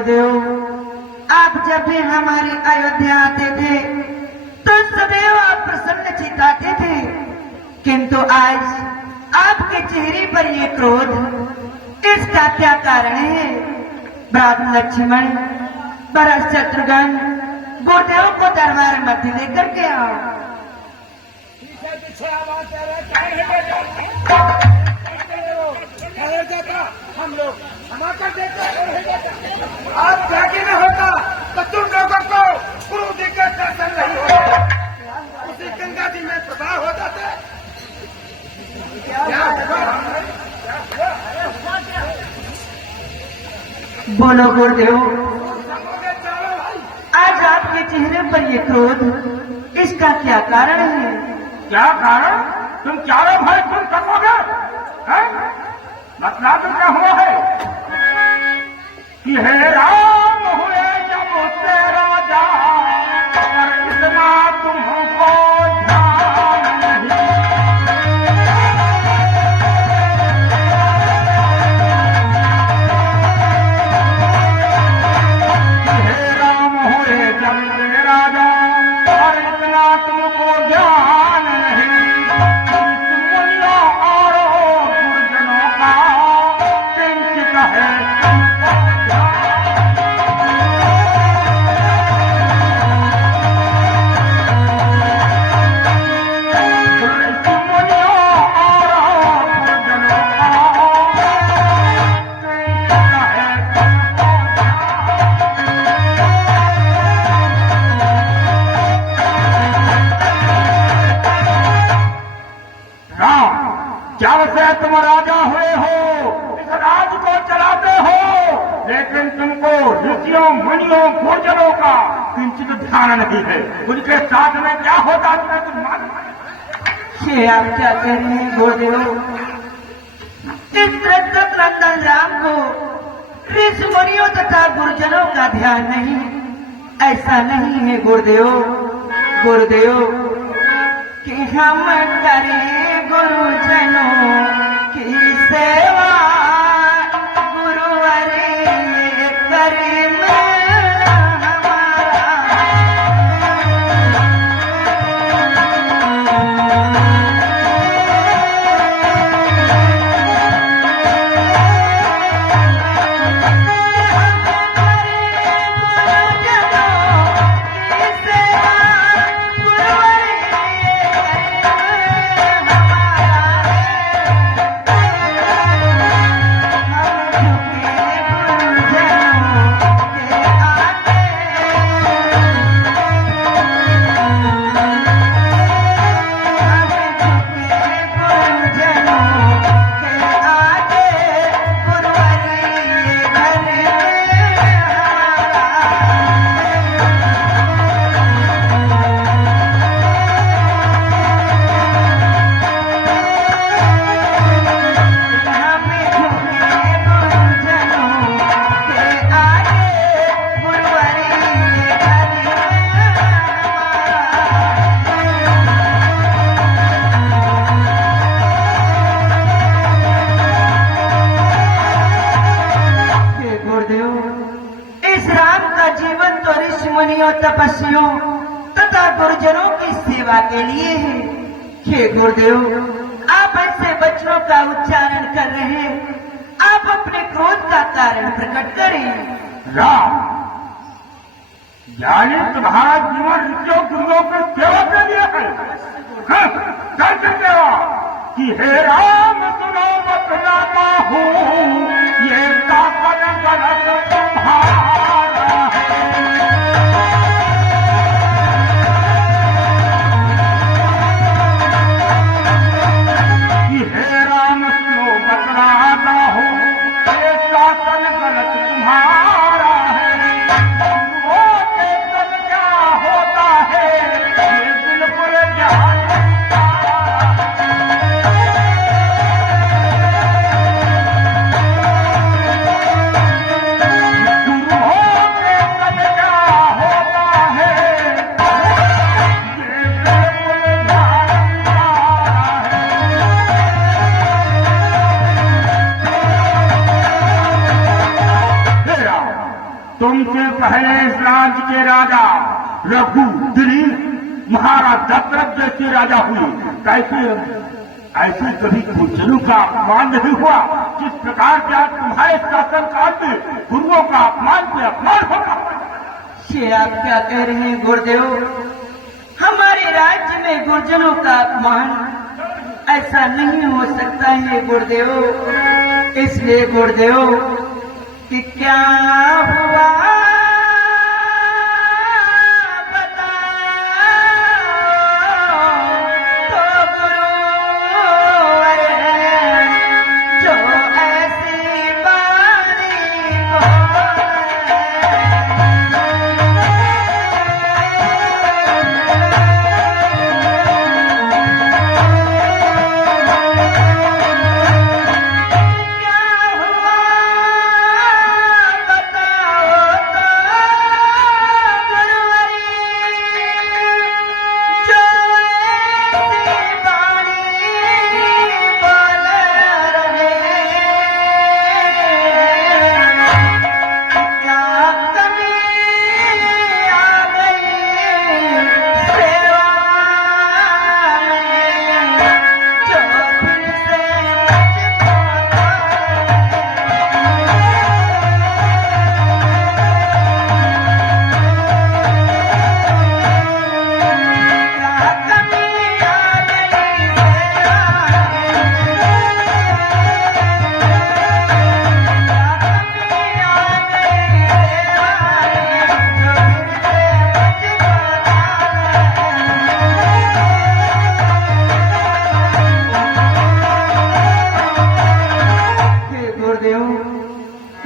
गुरुदेव, आप जब भी हमारी अयोध्या आते थे तो सदैव आप प्रसन्न चिताते थे, किंतु आज आपके चेहरे पर ये क्रोध, इसका क्या कारण है? भ्रात लक्ष्मण, भरत शत्रुघ्न, गुरुदेव को दरबार मध्य लेकर के आओ। हम लोग समाचार देते आप त्यागी में होता तो तुम लोगों को गुरु जी के दर्शन नहीं होते, उसी गंगा जी में प्रभाव हो जाते। बोलो गुरुदेव, आज आपके चेहरे पर ये क्रोध, इसका क्या कारण है? क्या कारण? तुम चारों भाई तुम करोगे? मसला तो क्या हुआ है कि हे राम हुए जब उससे राजा, पर इतना तुमको ध्यान नहीं। हे राम हुए जब से राजा, पर इतना तुमको ध्यान नहीं। जब से तुम राजा हुए हो, इस राज को चलाते हो, लेकिन तुमको ऋषियों, मुनियों, गुर्जरों का किंचित ध्यान नहीं है। उनके साथ में क्या होता तुम्हें तुम मालूम है? ये आप क्या कह रहे हैं गुरुदेव? इस दशरथ नंदन राम को ऋषि मुनियों तथा गुरुजनों का ध्यान नहीं, ऐसा नहीं है गुरुदेव। गुरुदेव, कि हम करें गुरुजनों की सेवा, गुरुवर ये करें तपस्वियों तथा गुरुजनों की सेवा के लिए है। हे गुरुदेव, आप ऐसे वचनों का उच्चारण कर रहे हैं, आप अपने क्रोध का कारण प्रकट करें। राम, यानी तुम्हारा जीवन ऋषियों गुरुओं की सेवा के लिए है। कैसे सेवा? कि हे राम सुनो मत नामा हूँ, ये शासन गलत तुम्हारा है। हे राम सुनो बतलाता हूँ, ये शासन गलत तुम्हारा है। वो सब क्या होता है, ये बिल्कुल ध्यान तुमसे पहले इस राज्य के राजा रघु, दिलीप, महाराज दशरथ जैसे राजा हुए। कैसे ऐसे कभी गुर्जरों का अपमान नहीं हुआ? किस प्रकार से आज तुम्हारे शासन काल में गुरुओं का अपमान पे अपमान होगा? ये आप क्या कह रहे हैं गुरुदेव? हमारे राज्य में गुर्जरों का अपमान ऐसा नहीं हो सकता है गुरुदेव। इसलिए गुरुदेव कि क्या हुआ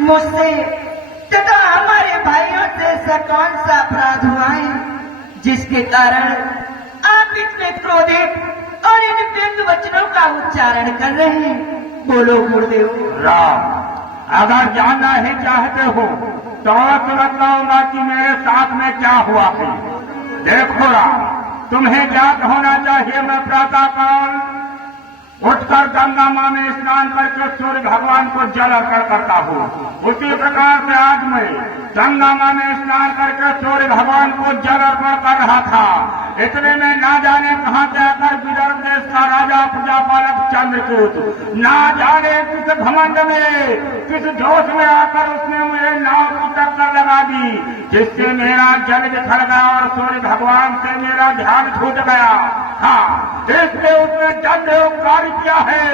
मुझसे तथा हमारे भाइयों से ऐसा कौन सा अपराध हुआ है जिसके कारण आप इतने क्रोधित और इन व्यंग वचनों का उच्चारण कर रहे हैं? बोलो गुरुदेव। राम, अगर जानना ही चाहते हो तो बताऊंगा कि मेरे साथ में क्या हुआ है। देखो राम, तुम्हें ज्ञात होना चाहिए मैं प्रातः काल उठकर गंगा मां में स्नान करके सूर्य भगवान को जल अर्पण करता हूँ। उसी प्रकार से आज मैं गंगा मां में स्नान करके सूर्य भगवान को जल अर्पण कर रहा था। इतने में ना जाने कहां से आकर विदर्भ देश का राजा प्रजापालक चंद्रकेतु ना जाने किस घमंड में, किस जोश में आकर उसने मुझे नाव की टक्कर लगा दी, जिससे मेरा जल बिखर गया और सूर्य भगवान से मेरा ध्यान छूट गया। हाँ, इसलिए उसने दंड उपकारी किया है,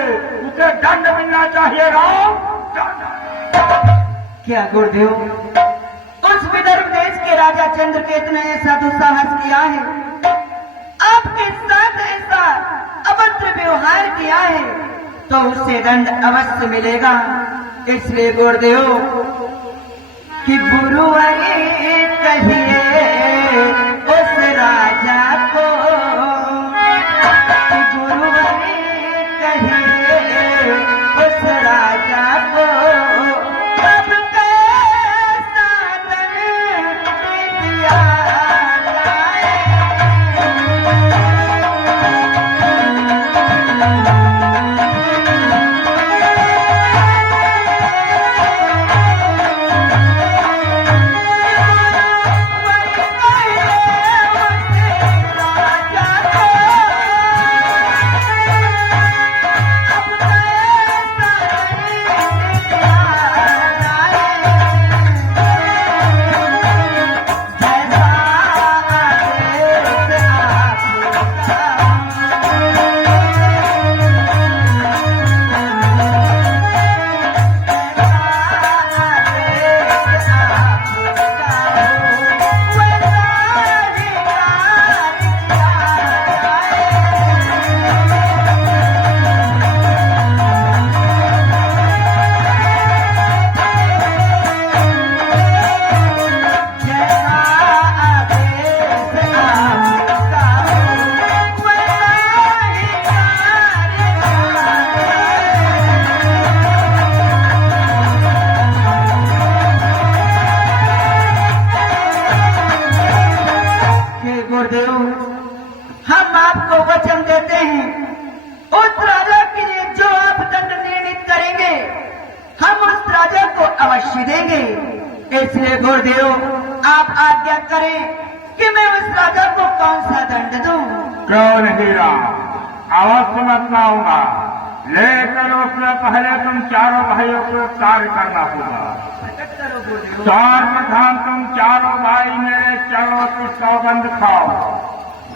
उसे दंड मिलना चाहिए। राम, क्या गुरुदेव उस विदर्भ देश के राजा चंद्रकेतु ने ऐसा दुस्साहस किया है, आपके साथ ऐसा अभद्र व्यवहार किया है, तो उससे दंड अवश्य मिलेगा। इसलिए गुरुदेव कि गुरुवारी कहिए उस राजा को, कि गुरुवारी कहिए उस राजा को, अब कैसा दंड दिया जाए। हम आपको वचन देते हैं, उस राजा के लिए जो आप दंड निर्णित करेंगे हम उस राजा को अवश्य देंगे। इसलिए गुरुदेव आप आज्ञा करें कि मैं उस राजा को कौन सा दंड दूं? क्यों नहीं राम, अवश्य मैं अपनाऊंगा, लेकिन उससे पहले तुम चारों भाइयों को एक कार्य करना होगा। सर्वप्रथम तुम चारों भाई मेरे चरणों की सौगंध खाओ,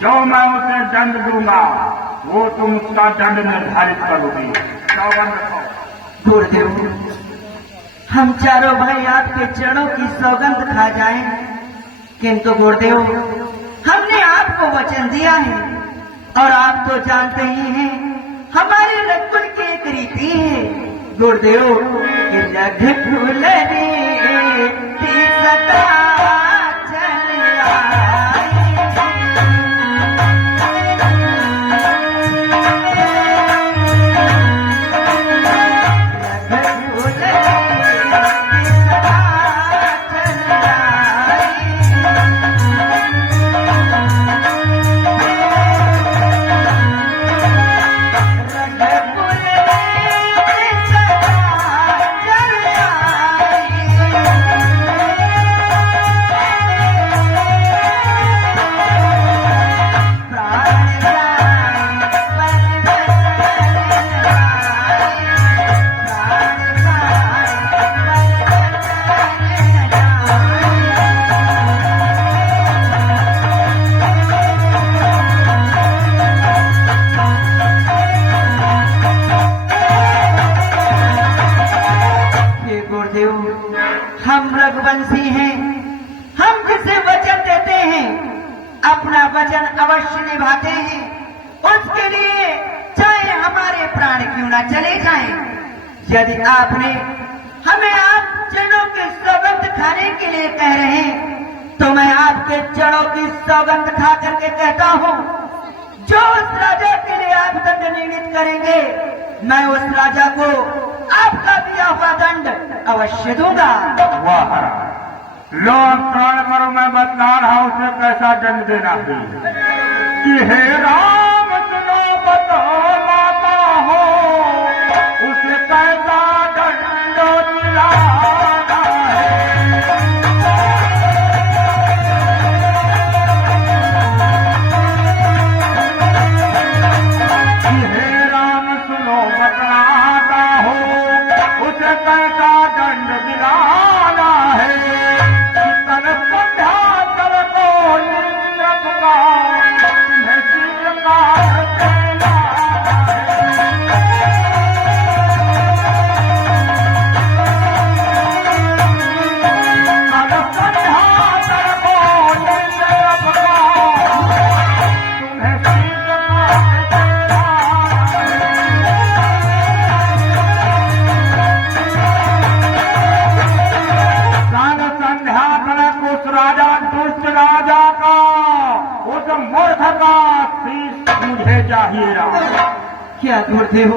जो मैं उसे दंड दूंगा वो तुम उसका दंड निर्धारित करोगी। सौगंध खाओ। गुरुदेव हम चारों भाई आपके चरणों की सौगंध खा जाएं, किंतु गुरुदेव हमने आपको वचन दिया है और आप तो जानते ही हैं हमारे रघुकुल की एक रीति है गुरुदेव कि रघुकुल रीति सदा चल आई। रघुकुल रीति सदा चल आई। हम रघुवंशी हैं, हम जिसे वचन देते हैं अपना वचन अवश्य निभाते हैं, उसके लिए चाहे हमारे प्राण क्यों ना चले जाएं। यदि आपने हमें आप चरणों की सौगंध खाने के लिए कह रहे हैं तो मैं आपके चरणों की सौगंध खा करके कहता हूँ जो उस राजा के लिए आप दंड निर्णित करेंगे मैं उस राजा को आपका दिया हुआ दंड अवश्य दूंगा। वाह, लो प्राण करो, मैं बतला रहा हूं उसे कैसा दंड देना है कि हे राम सुनो बतलाता हो उसे कैसा दंड दिलाना है। कि हे राम सुनो बतलाता हो उसे कैसा दंड दिलाना है। कल संध्या कर को नीरव का तुम्हें स्वीकार देना है। कल संध्या कर को नीरव का तुम्हें स्वीकार देना है। संध्या तक उस राजा दुष्ट राजा का उस मूर्ख का शीश मुझे चाहिए राम। क्या गुरुदेव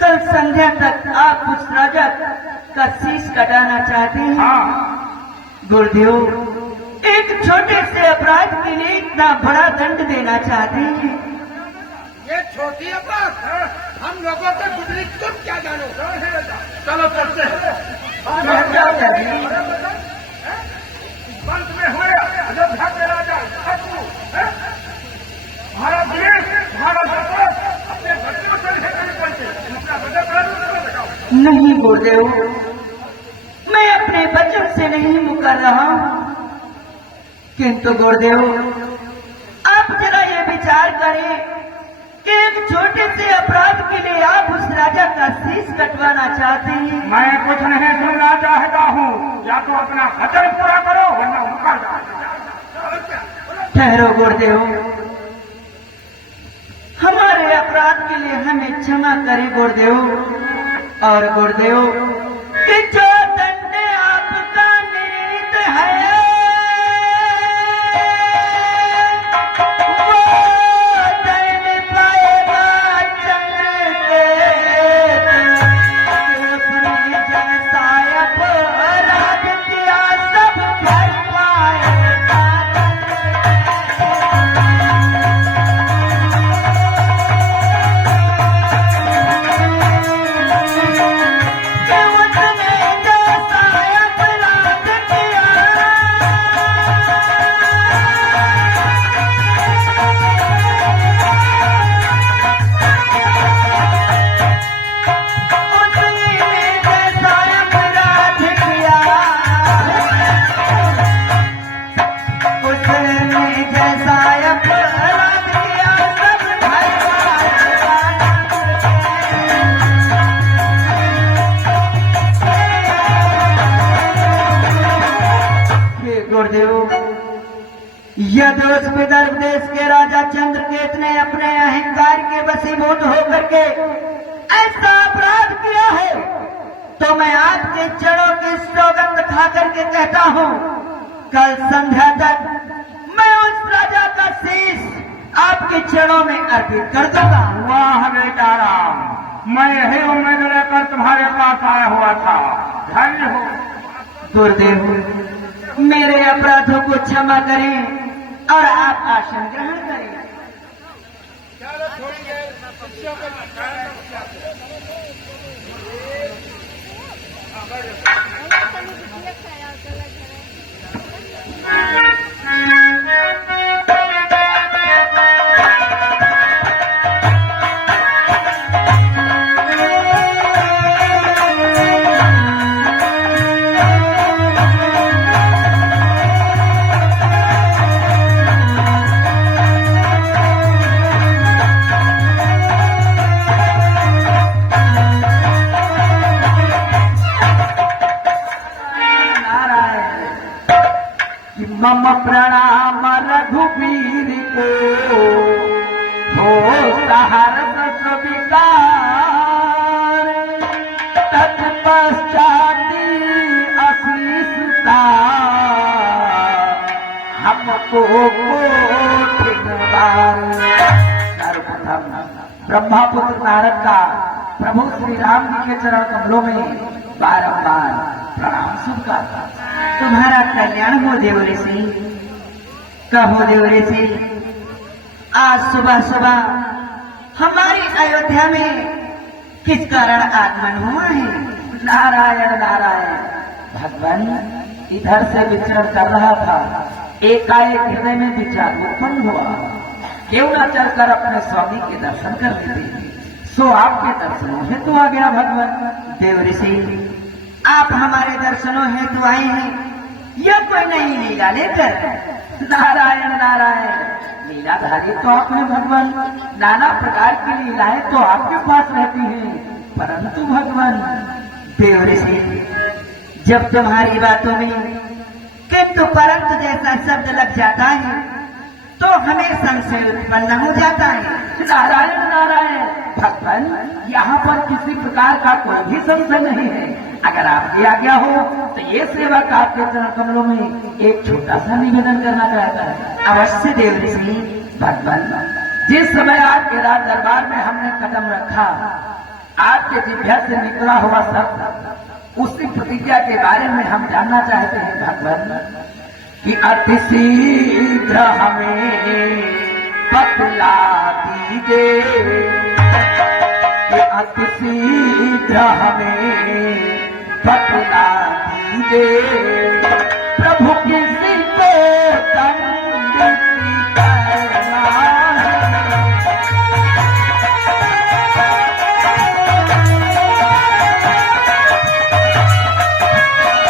कल संध्या तक आप उस राजा का शीश कटाना चाहते हैं? हाँ, गुरुदेव एक छोटे से अपराध के लिए इतना बड़ा दंड देना चाहते हैं? ये छोटी बात है, हम लोगों से गुजरी तुम क्या जानो। चलो चलते हैं। पंत में हुए अयोध्या के राजा शत्रु, भारत देश भारत अपने बच्चों से नहीं पहुंचे, अपना बजट नहीं गुरुदेव मैं अपने वचन से नहीं मुकर रहा हूं, किंतु गुरुदेव आप जरा ये विचार करें कि एक छोटे से अपराध के लिए आप उस राजा का शीश कटवाना चाहते हैं? मैं कुछ नहीं सुनना चाहता हूँ, या तो अपना वचन पूरा करो वरना मुकर जाओ। ठहरो गुरुदेव हमारे अपराध के लिए हमें क्षमा करें गुरुदेव। और गुरुदेव कि जो दंड आपका निर्णित है वो दंड पाएगा चंद्र के उसने जैसा अपराध किया सब भर पाएगा। कि उसने यदोष विदर्भ देश के राजा चंद्रकेत ने अपने अहंकार के वशीभूत होकर के ऐसा अपराध किया है, तो मैं आपके चरणों की सौगंध खा करके कहता हूँ, कल संध्या तक मैं उस राजा का शीश आपके चरणों में अर्पित कर दूंगा। वाह बेटा राम, मैं यही उम्मीद लेकर तुम्हारे पास आया हुआ था। धन्य हो। गुरुदेव, मेरे अपराधों को क्षमा करें और आप आसन ग्रहण करें। चलो थोड़ी देर शिष्यों को मम प्रणाम रघुवीर को हो सहर्ष स्वीकार, तत्पश्चात अशीषता हमको सर्वप्रथम ब्रह्मापुत्र नारद का प्रभु श्री राम जी के चरण कमलों में बारंबार प्रणाम स्वीकार। तुम्हारा कल्याण हो देव ऋषि। कहो देव ऋषि, आज सुबह सुबह हमारी अयोध्या में किस कारण आगमन हुआ है? नारायण नारायण, भगवान इधर से विचरण कर रहा था, एकाएक हृदय में विचार उत्पन्न हुआ, क्यों न चलकर अपने स्वामी के दर्शन कर लेते। सो आपके दर्शनों हेतु आ गया भगवान। देव ऋषि, आप हमारे दर्शनों हेतु आए हैं, यह कोई नई लीला लेकर? नारायण नारायण, लीलाधारी तो आपने भगवान, नाना प्रकार की लीलाएं तो आपके पास रहती हैं, परंतु भगवान देव ऋषि, जब तुम्हारी बातों में किंतु परंतु जैसा शब्द लग जाता है तो हमें संशय उत्पन्न हो जाता है। नारायण नारायण, भगवान यहाँ पर किसी प्रकार का कोई भी संशय नहीं है। अगर आपकी आज्ञा हो तो ये सेवक आपके चरण कमलों में एक छोटा सा निवेदन करना चाहता है। अवश्य देव ऋषि। भगवान, जिस समय आपके राज दरबार में हमने कदम रखा, आपके जिह्वा से निकला हुआ शब्द, उसी प्रतिज्ञा के बारे में हम जानना चाहते हैं भगवान, कि अति शीघ्र हमें बतला दीजिए, कि अति शीघ्र हमें बतला दीजिए,